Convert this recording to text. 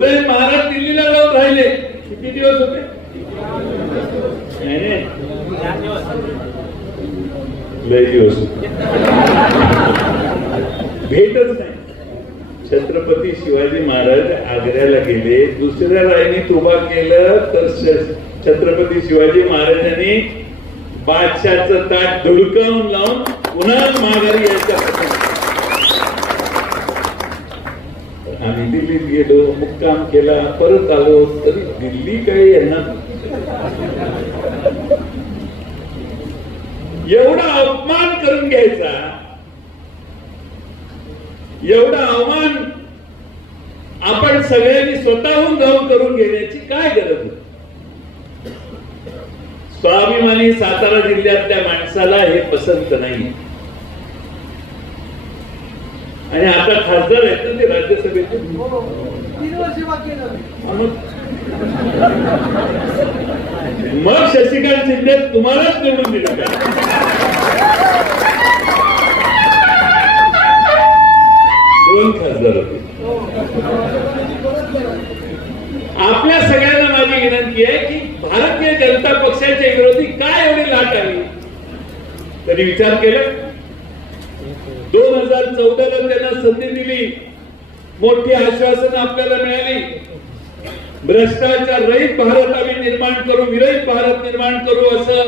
महाराज दिल्लीला जाऊन राहिले. किती दिवस होते. लय दिवस भेटच नाही. छत्रपती शिवाजी महाराज आग्र्याला गेले. दुसऱ्या लाईनीत उभा केलं तर छत्रपती शिवाजी महाराजांनी बादशाचं ताट धुडकावून लावून पुन्हा माघारी यायचा. आम्ही दिल्लीत गेलो मुक्काम केला परत आलो तरी दिल्ली काही यांना एवढा अपमान करून घ्यायचा एवढा अवमान आपण सगळ्यांनी स्वतःहून जाऊन करून घेण्याची काय गरज होती? स्वाभिमानी सातारा जिल्ह्यातल्या माणसाला हे पसंत नाही. आणि आता खासदार आहेत ना ते राज्यसभेचे. मग मग शशिकांत शिंदे तुम्हालाच निवडून दिलं का? दोन खासदार होते. आपल्या सगळ्यांना माझी विनंती आहे की भारतीय जनता पक्षाच्या विरोधी काय एवढी लाट आली? तरी विचार केला. दोन हजार चौदाला त्यांना संधी दिली. मोठी आश्वासन आपल्याला मिळाली. भ्रष्टाचार रहित भारत आम्ही निर्माण करू विरहित भारत निर्माण करू असं